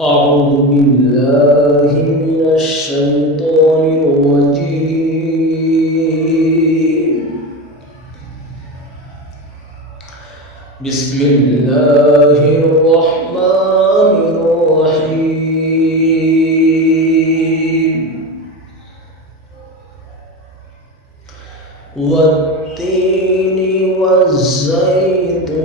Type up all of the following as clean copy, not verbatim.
أعوذ بالله من الشيطان الرجيم. بسم الله الرحمن الرحيم. والتين والزيتون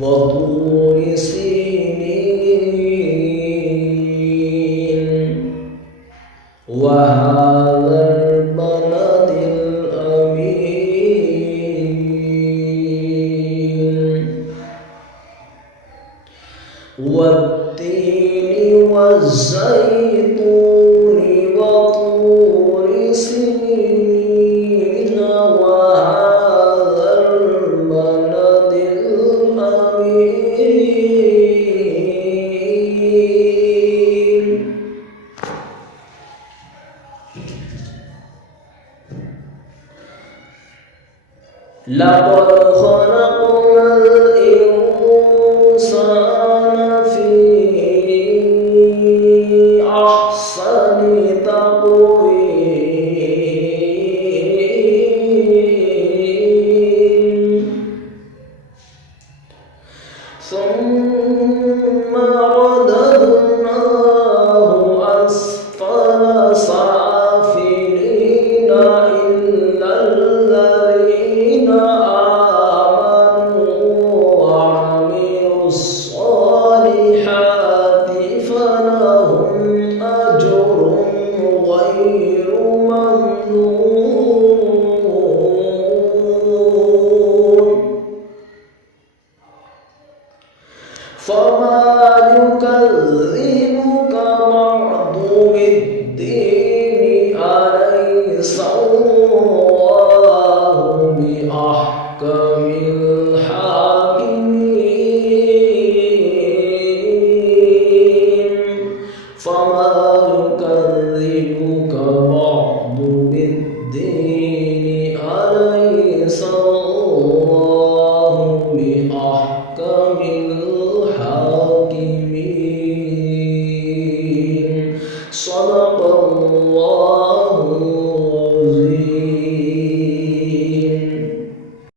وطور سينين وهذا البلد الأمين. والتين والزيتون وطور سينين وهذا البلد الأمين. لقد خلقنا الإنسان في أحسن تقويم ثم رددناه أسفل سافلين إلا الذين آمنوا وعملوا الصالحات فلهم أجر غير ممنون. فما يكذبك بعد بالدين أليس الله بأحكم الحاكمين. فما يكذبك بعد بالدين